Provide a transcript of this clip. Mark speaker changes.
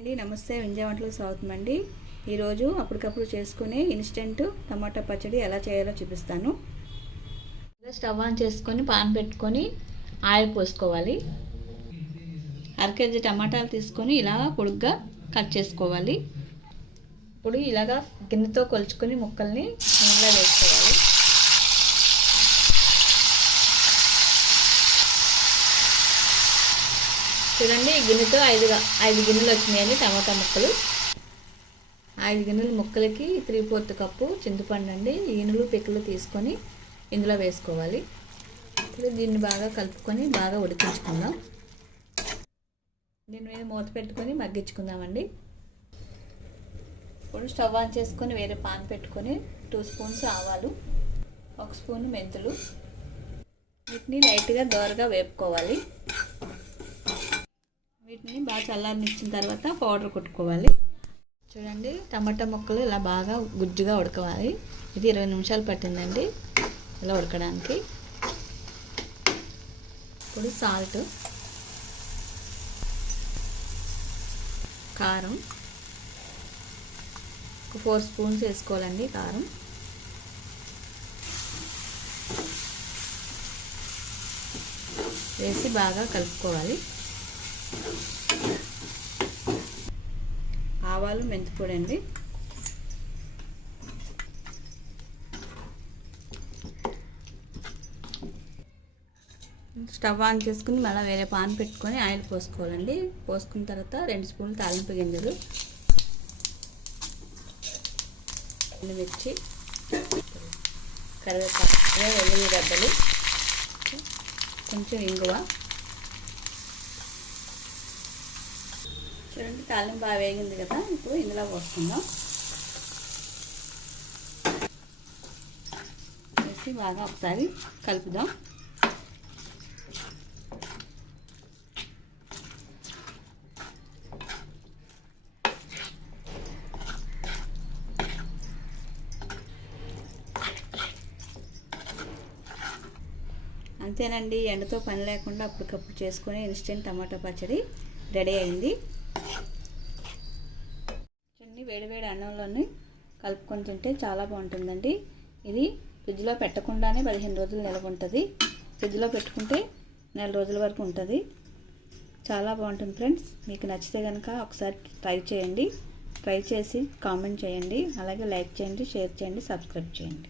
Speaker 1: అండి. నమస్తే వింజ వంటలకు స్వాగతం అండి ఈరోజు అప్పటికప్పుడు చేసుకునే ఇన్స్టెంట్ టమాటా పచ్చడి ఎలా చేయాలో చూపిస్తాను. స్టవ్ ఆన్ చేసుకొని పాన్ పెట్టుకొని ఆయిల్ పోసుకోవాలి. అర కేజీ టమాటాలు తీసుకొని ఇలా పొడుగ్గా కట్ చేసుకోవాలి. ఇప్పుడు ఇలాగా గిన్నెతో కొలుచుకొని ముక్కల్ని నీళ్ళ వేసుకోవాలి. చూడండి ఈ గిన్నెతో ఐదు ఐదు గిన్నెలు వచ్చినాయండి టమాటా ముక్కలు. ఐదు గిన్నెల ముక్కలకి త్రీ ఫోర్త్ కప్పు చింతపండు అండి. ఈనులు పిక్కలు తీసుకొని ఇందులో వేసుకోవాలి. ఇప్పుడు దీన్ని బాగా కలుపుకొని బాగా ఉడికించుకుందాం. దీని మీద మూత పెట్టుకొని మగ్గించుకుందామండి. ఇప్పుడు స్టవ్ ఆన్ చేసుకొని వేరే పాన్ పెట్టుకొని టూ స్పూన్స్ ఆవాలు ఒక స్పూన్ మెంతులు. వీటిని లైట్గా దోరగా వేపుకోవాలి. బాగా చల్లారనిచ్చిన తర్వాత పౌడర్ కొట్టుకోవాలి. చూడండి టమాటా ముక్కలు ఇలా బాగా గుజ్జుగా ఉడకవాలి. ఇది ఇరవై నిమిషాలు పట్టిందండి ఇలా ఉడకడానికి. ఇప్పుడు సాల్ట్ కారం ఒక ఫోర్ స్పూన్స్ వేసుకోవాలండి కారం. వేసి బాగా కలుపుకోవాలి. ఆవాలు మెంతిపొడి అండి. స్టవ్ ఆన్ చేసుకుని మళ్ళీ వేరే పాన్ పెట్టుకొని ఆయిల్ పోసుకోవాలండి. పోసుకున్న తర్వాత రెండు స్పూన్లు తాలింపు గింజలు మిర్చి కరివేపాకు వెల్లుల్లి గడ్డలు కొంచెం ఇంగువ చూడండి తాలింపు బాగా వేగింది కదా ఇప్పుడు ఇందులో పోసుకుందాం. వేసి బాగా ఒకసారి కలుపుదాం. అంతేనండి ఎండతో పని లేకుండా అప్పటికప్పుడు చేసుకునే ఇన్స్టెంట్ టమాటా పచ్చడి రెడీ అయింది. వేడివేడి అన్నంలోని కలుపుకొని తింటే చాలా బాగుంటుందండి. ఇది ఫ్రిడ్జ్లో పెట్టకుండానే పదిహేను రోజులు నిలవ ఉంటుంది. ఫ్రిడ్జ్లో పెట్టుకుంటే నెల రోజుల వరకు ఉంటుంది. చాలా బాగుంటుంది ఫ్రెండ్స్. మీకు నచ్చితే కనుక ఒకసారి ట్రై చేయండి. ట్రై చేసి కామెంట్ చేయండి. అలాగే లైక్ చేయండి షేర్ చేయండి సబ్స్క్రైబ్ చేయండి.